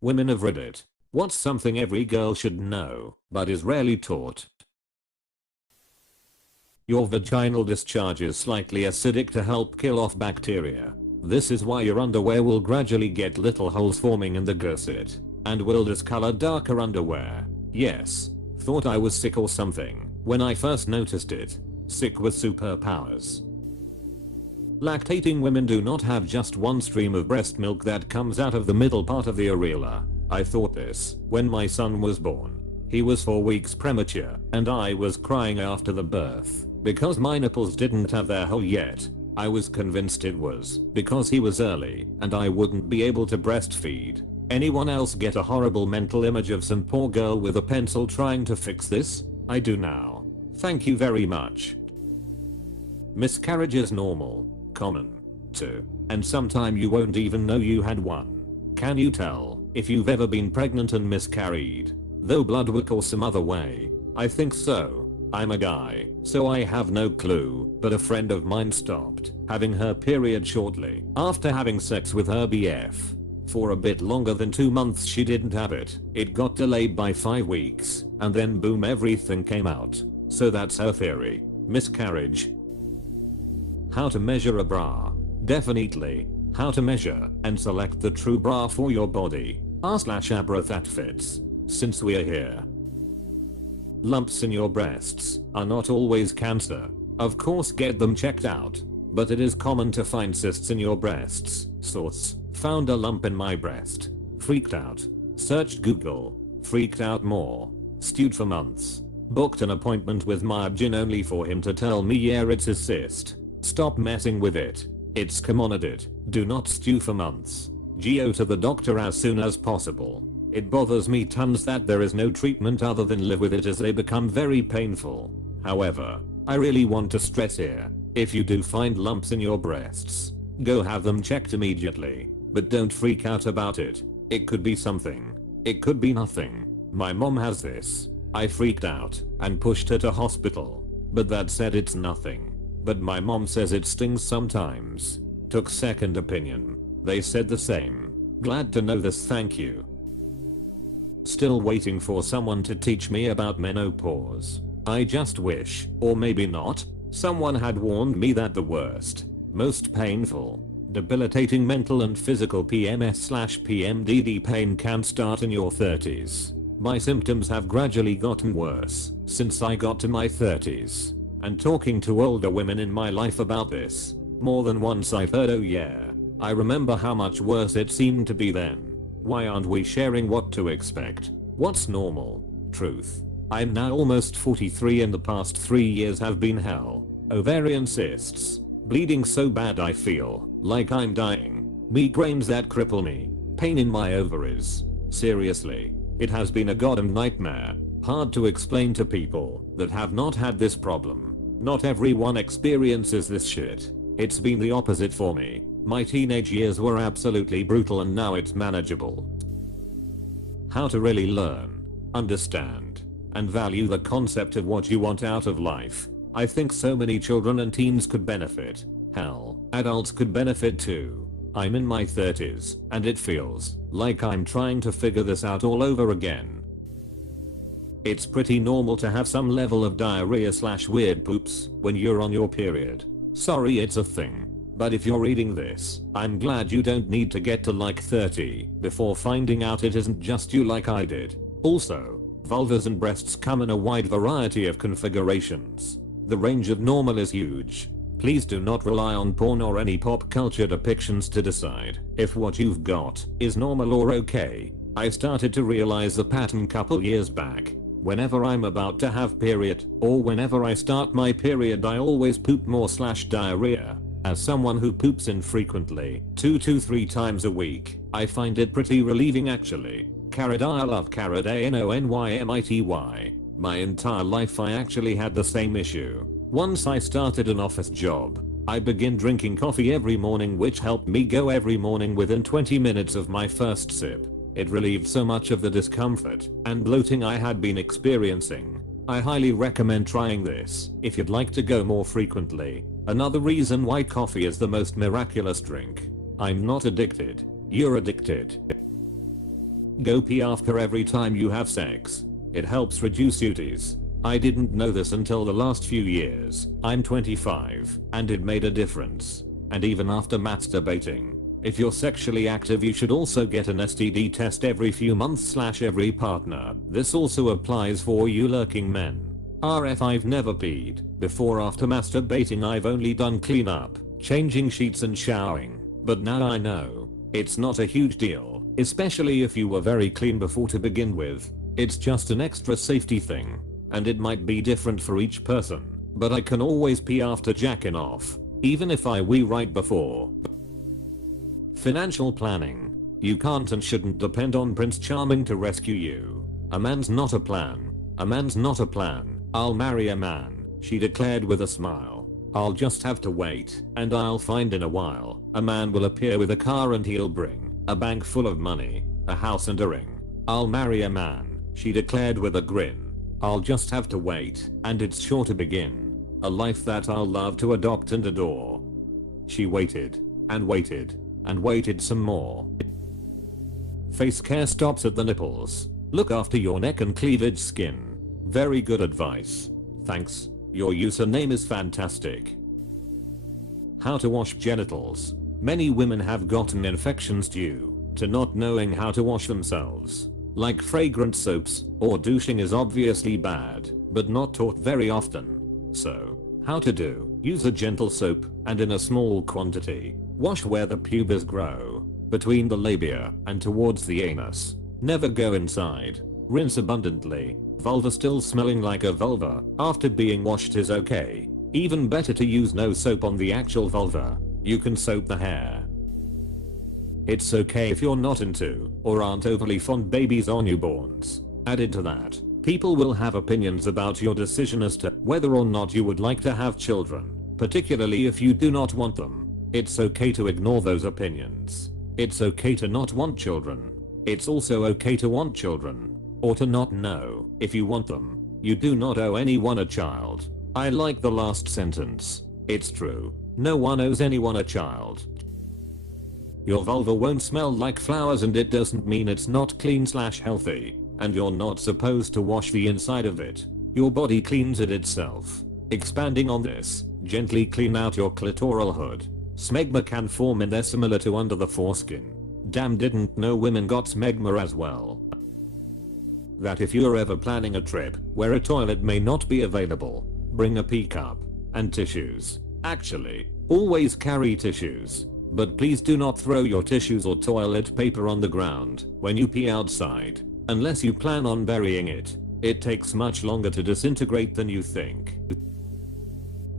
Women of Reddit. What's something every girl should know, but is rarely taught? Your vaginal discharge is slightly acidic to help kill off bacteria. This is why your underwear will gradually get little holes forming in the gusset, and will discolor darker underwear. Yes. Thought I was sick or something when I first noticed it. Sick with superpowers. Lactating women do not have just one stream of breast milk that comes out of the middle part of the areola. I thought this when my son was born. He was 4 weeks premature and I was crying after the birth because my nipples didn't have their hole yet. I was convinced it was because he was early and I wouldn't be able to breastfeed. Anyone else get a horrible mental image of some poor girl with a pencil trying to fix this? I do now. Thank you very much. Miscarriage is normal, common, too, and sometime you won't even know you had one. Can you tell if you've ever been pregnant and miscarried? Though blood work or some other way? I think so. I'm a guy, so I have no clue, but a friend of mine stopped having her period shortly after having sex with her BF. For a bit longer than 2 months she didn't have it. It got delayed by 5 weeks, and then boom, everything came out. So that's her theory. Miscarriage. How to measure a bra. Definitely. How to measure and select the true bra for your body. r/abra that fits. Since we're here. Lumps in your breasts are not always cancer. Of course, get them checked out. But it is common to find cysts in your breasts. Source. Found a lump in my breast. Freaked out. Searched Google. Freaked out more. Stewed for months. Booked an appointment with my obgyn only for him to tell me yeah, it's a cyst. Stop messing with it. It's comonadid. Do not stew for months. Go to the doctor as soon as possible. It bothers me tons that there is no treatment other than live with it as they become very painful. However, I really want to stress here, if you do find lumps in your breasts, go have them checked immediately. But don't freak out about it. It could be something. It could be nothing. My mom has this. I freaked out and pushed her to hospital. But that said it's nothing. But my mom says it stings sometimes. Took second opinion. They said the same. Glad to know this, thank you. Still waiting for someone to teach me about menopause. I just wish, or maybe not, someone had warned me that the worst, most painful, debilitating mental and physical PMS/PMDD pain can start in your 30s. My symptoms have gradually gotten worse since I got to my 30s. And talking to older women in my life about this, more than once I've heard, oh yeah, I remember how much worse it seemed to be then. Why aren't we sharing what to expect? What's normal? Truth. I'm now almost 43 and the past 3 years have been hell. Ovarian cysts. Bleeding so bad I feel like I'm dying. Migraines that cripple me. Pain in my ovaries. Seriously. It has been a goddamn nightmare. Hard to explain to people that have not had this problem. Not everyone experiences this shit. It's been the opposite for me. My teenage years were absolutely brutal and now it's manageable. How to really learn, understand, and value the concept of what you want out of life. I think so many children and teens could benefit. Hell, adults could benefit too. I'm in my 30s, and it feels like I'm trying to figure this out all over again. It's pretty normal to have some level of diarrhea/weird poops when you're on your period. Sorry, it's a thing. But if you're reading this, I'm glad you don't need to get to like 30 before finding out it isn't just you like I did. Also, vulvas and breasts come in a wide variety of configurations. The range of normal is huge. Please do not rely on porn or any pop culture depictions to decide if what you've got is normal or okay. I started to realize the pattern couple years back. Whenever I'm about to have period, or whenever I start my period, I always poop more/diarrhea. As someone who poops infrequently, 2 to 3 times a week, I find it pretty relieving actually. I love anonymity. My entire life I actually had the same issue. Once I started an office job, I began drinking coffee every morning, which helped me go every morning within 20 minutes of my first sip. It relieved so much of the discomfort and bloating I had been experiencing. I highly recommend trying this if you'd like to go more frequently. Another reason why coffee is the most miraculous drink. I'm not addicted. You're addicted. Go pee after every time you have sex. It helps reduce UTIs. I didn't know this until the last few years. I'm 25 and it made a difference. And even after masturbating. If you're sexually active you should also get an STD test every few months / every partner. This also applies for you lurking men. RF I've never peed. Before after masturbating I've only done cleanup, changing sheets and showering. But now I know. It's not a huge deal, especially if you were very clean before to begin with. It's just an extra safety thing. And it might be different for each person. But I can always pee after jacking off. Even if I wee right before. Financial planning. You can't and shouldn't depend on Prince Charming to rescue you. A man's not a plan. A man's not a plan. I'll marry a man, she declared with a smile. I'll just have to wait, and I'll find in a while. A man will appear with a car and he'll bring a bank full of money, a house and a ring. I'll marry a man, she declared with a grin. I'll just have to wait, and it's sure to begin. A life that I'll love to adopt and adore. She waited, and waited, and waited some more. Face care stops at the nipples. Look after your neck and cleavage skin. Very good advice. Thanks. Your username is fantastic. How to wash genitals. Many women have gotten infections due to not knowing how to wash themselves. Like fragrant soaps, or douching is obviously bad, but not taught very often. So, how to do? Use a gentle soap, and in a small quantity. Wash where the pubes grow, between the labia and towards the anus. Never go inside. Rinse abundantly. Vulva still smelling like a vulva after being washed is okay. Even better to use no soap on the actual vulva. You can soap the hair. It's okay if you're not into or aren't overly fond babies or newborns. Added to that, people will have opinions about your decision as to whether or not you would like to have children, particularly if you do not want them. It's okay to ignore those opinions. It's okay to not want children. It's also okay to want children. Or to not know if you want them. You do not owe anyone a child. I like the last sentence. It's true. No one owes anyone a child. Your vulva won't smell like flowers and it doesn't mean it's not clean / healthy. And you're not supposed to wash the inside of it. Your body cleans it itself. Expanding on this, gently clean out your clitoral hood. Smegma can form in there similar to under the foreskin. Damn, didn't know women got smegma as well. That if you're ever planning a trip where a toilet may not be available, bring a pee cup and tissues. Actually, always carry tissues. But please do not throw your tissues or toilet paper on the ground when you pee outside, unless you plan on burying it. It takes much longer to disintegrate than you think.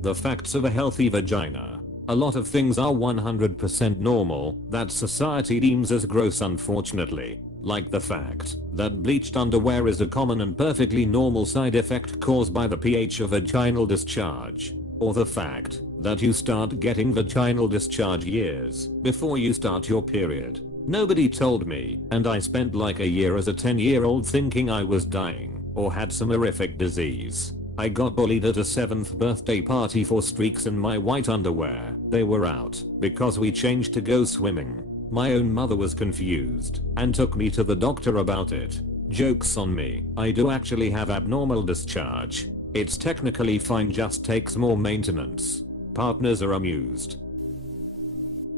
The facts of a healthy vagina. A lot of things are 100% normal that society deems as gross, unfortunately. Like the fact that bleached underwear is a common and perfectly normal side effect caused by the pH of vaginal discharge. Or the fact that you start getting vaginal discharge years before you start your period. Nobody told me, and I spent like a year as a 10-year-old thinking I was dying or had some horrific disease. I got bullied at a 7th birthday party for streaks in my white underwear. They were out because we changed to go swimming. My own mother was confused and took me to the doctor about it. Joke's on me, I do actually have abnormal discharge. It's technically fine, just takes more maintenance. Partners are amused.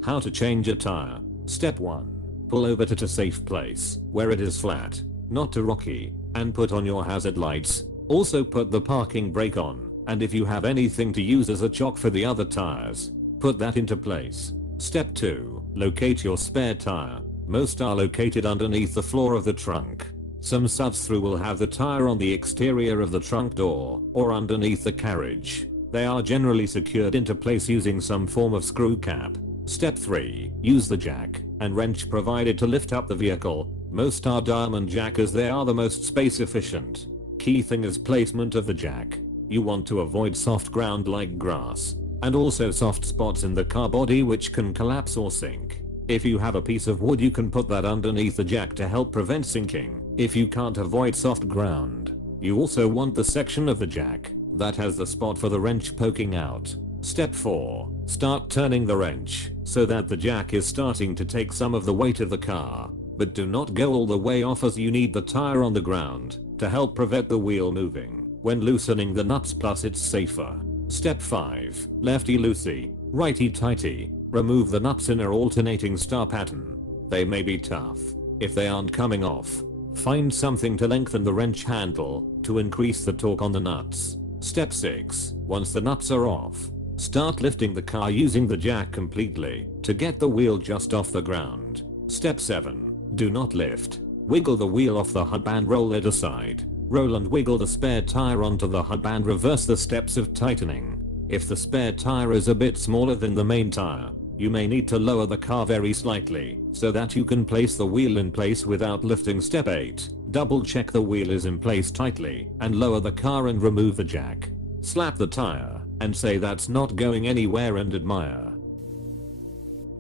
How to change a tire. Step 1. Pull over to a safe place where it is flat, not too rocky, and put on your hazard lights. Also put the parking brake on, and if you have anything to use as a chock for the other tires, put that into place. Step 2. Locate your spare tire. Most are located underneath the floor of the trunk. Some SUVs through will have the tire on the exterior of the trunk door or underneath the carriage. They are generally secured into place using some form of screw cap. Step 3. Use the jack and wrench provided to lift up the vehicle. Most are diamond jack as they are the most space efficient. Key thing is placement of the jack. You want to avoid soft ground like grass, and also soft spots in the car body which can collapse or sink. If you have a piece of wood you can put that underneath the jack to help prevent sinking. If you can't avoid soft ground, you also want the section of the jack that has the spot for the wrench poking out. Step 4. Start turning the wrench so that the jack is starting to take some of the weight of the car. but do not go all the way off as you need the tire on the ground to help prevent the wheel moving when loosening the nuts, plus it's safer. Step 5. Lefty loosey, righty tighty. Remove the nuts in a alternating star pattern. They may be tough. If they aren't coming off, find something to lengthen the wrench handle to increase the torque on the nuts. Step 6. Once the nuts are off, start lifting the car using the jack completely to get the wheel just off the ground. Step 7. Do not lift. Wiggle the wheel off the hub and roll it aside. Roll and wiggle the spare tire onto the hub and reverse the steps of tightening. If the spare tire is a bit smaller than the main tire, you may need to lower the car very slightly so that you can place the wheel in place without lifting. Step 8. Double check the wheel is in place tightly and lower the car and remove the jack. Slap the tire and say that's not going anywhere and admire.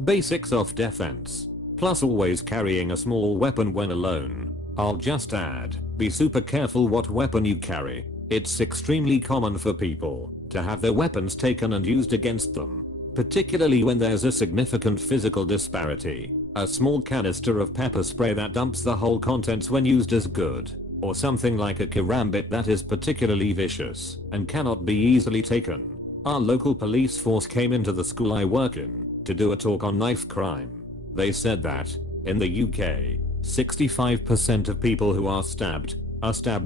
Basics of defense. Plus always carrying a small weapon when alone. I'll just add, be super careful what weapon you carry. It's extremely common for people to have their weapons taken and used against them, particularly when there's a significant physical disparity. A small canister of pepper spray that dumps the whole contents when used is good, or something like a karambit that is particularly vicious and cannot be easily taken. Our local police force came into the school I work in to do a talk on knife crime. They said that, in the UK, 65% of people who are stabbed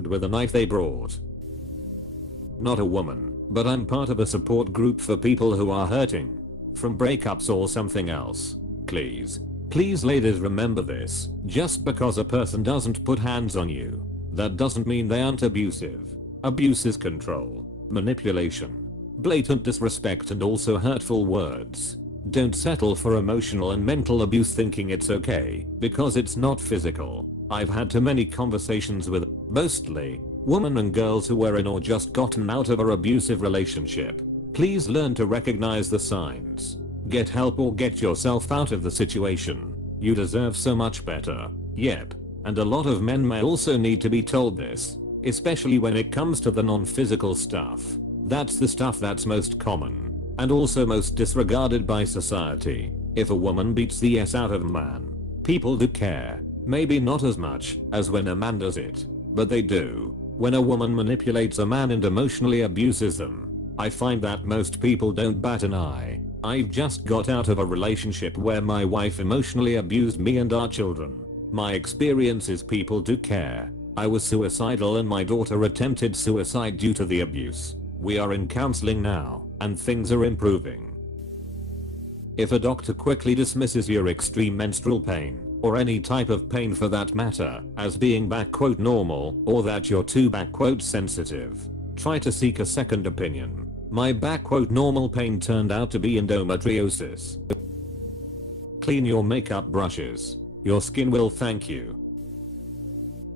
with a knife they brought. Not a woman, but I'm part of a support group for people who are hurting from breakups or something else. Please ladies, remember this. Just because a person doesn't put hands on you, that doesn't mean they aren't abusive. Abuse is control, manipulation, blatant disrespect, and also hurtful words. Don't settle for emotional and mental abuse thinking it's okay, because it's not physical. I've had too many conversations with, mostly, women and girls who were in or just gotten out of an abusive relationship. Please learn to recognize the signs. Get help or get yourself out of the situation. You deserve so much better. Yep. And a lot of men may also need to be told this, especially when it comes to the non-physical stuff. That's the stuff that's most common, and also most disregarded by society. If a woman beats the S out of a man, people do care. Maybe not as much as when a man does it, but they do. When a woman manipulates a man and emotionally abuses them, I find that most people don't bat an eye. I've just got out of a relationship where my wife emotionally abused me and our children. My experience is people do care. I was suicidal and my daughter attempted suicide due to the abuse. We are in counseling now, and things are improving. If a doctor quickly dismisses your extreme menstrual pain, or any type of pain for that matter, as being "normal" or that you're too "sensitive," try to seek a second opinion. My "normal" pain turned out to be endometriosis. Clean your makeup brushes. Your skin will thank you.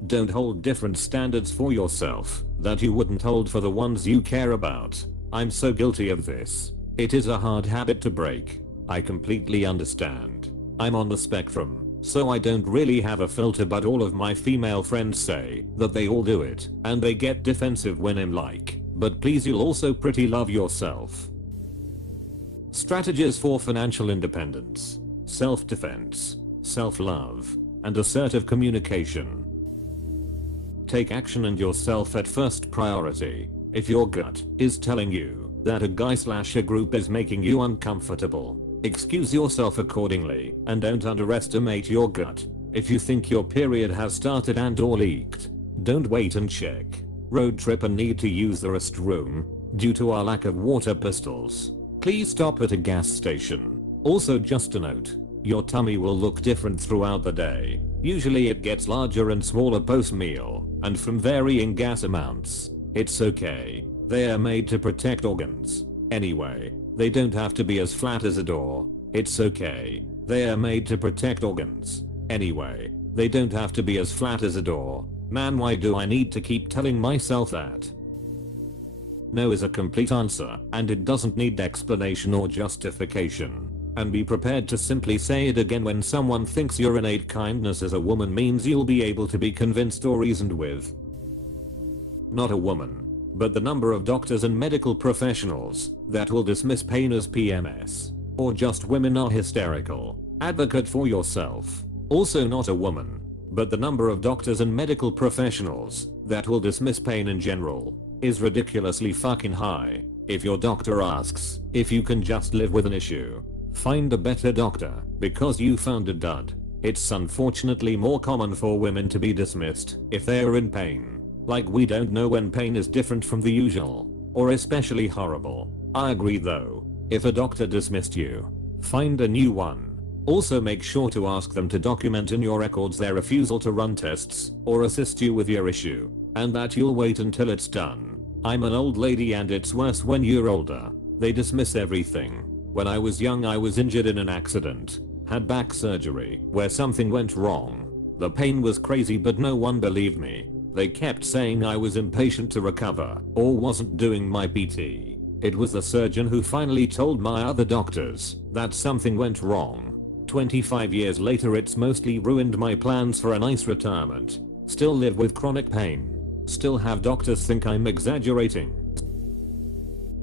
Don't hold different standards for yourself that you wouldn't hold for the ones you care about. I'm so guilty of this. It is a hard habit to break. I completely understand. I'm on the spectrum, so I don't really have a filter, but all of my female friends say that they all do it, and they get defensive when I'm like, but please, you'll also pretty love yourself. Strategies for financial independence, self-defense, self-love, and assertive communication. Take action and yourself at first priority. If your gut is telling you that a guy/a group is making you uncomfortable, excuse yourself accordingly and don't underestimate your gut. If you think your period has started and or leaked, don't wait and check. Road trip and need to use the restroom due to our lack of water pistols. Please stop at a gas station. Also, just a note, your tummy will look different throughout the day. Usually it gets larger and smaller post-meal, and from varying gas amounts. It's okay. They are made to protect organs. Anyway, they don't have to be as flat as a door. It's okay. They are made to protect organs. Anyway, they don't have to be as flat as a door. Man, why do I need to keep telling myself that? No is a complete answer, and it doesn't need explanation or justification. And be prepared to simply say it again when someone thinks your innate kindness as a woman means you'll be able to be convinced or reasoned with. Not a woman, but the number of doctors and medical professionals that will dismiss pain as PMS, or just women are hysterical. Advocate for yourself. Also not a woman. But the number of doctors and medical professionals that will dismiss pain in general is ridiculously fucking high. If your doctor asks if you can just live with an issue, find a better doctor because you found a dud. It's unfortunately more common for women to be dismissed if they are in pain. Like we don't know when pain is different from the usual or especially horrible. I agree though. If a doctor dismissed you, find a new one. Also make sure to ask them to document in your records their refusal to run tests or assist you with your issue, and that you'll wait until it's done. I'm an old lady and it's worse when you're older. They dismiss everything. When I was young I was injured in an accident, had back surgery where something went wrong. The pain was crazy but no one believed me. They kept saying I was impatient to recover or wasn't doing my PT. It was the surgeon who finally told my other doctors that something went wrong. 25 years later it's mostly ruined my plans for a nice retirement. Still live with chronic pain. Still have doctors think I'm exaggerating.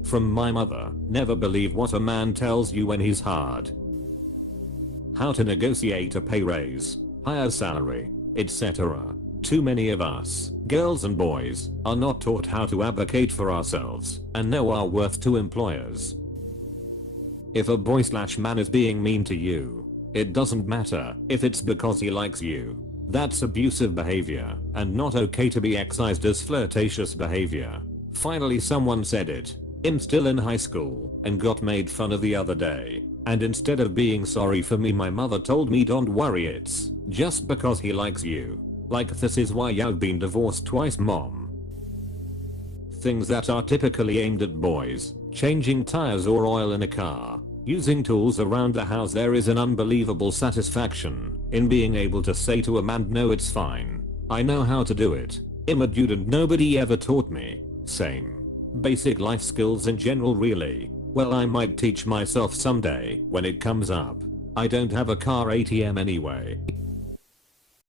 From my mother, never believe what a man tells you when he's hard. How to negotiate a pay raise, higher salary, etc. Too many of us, girls and boys, are not taught how to advocate for ourselves and know our worth to employers. If a boy/man is being mean to you, it doesn't matter if it's because he likes you. That's abusive behavior and not okay to be excised as flirtatious behavior. Finally someone said it. I'm still in high school and got made fun of the other day. And instead of being sorry for me my mother told me don't worry, it's just because he likes you. Like this is why I've been divorced twice mom. Things that are typically aimed at boys. Changing tires or oil in a car. Using tools around the house. There is an unbelievable satisfaction in being able to say to a man no it's fine. I know how to do it. I'm a dude and nobody ever taught me. Same. Basic life skills in general really. Well I might teach myself someday when it comes up. I don't have a car ATM anyway.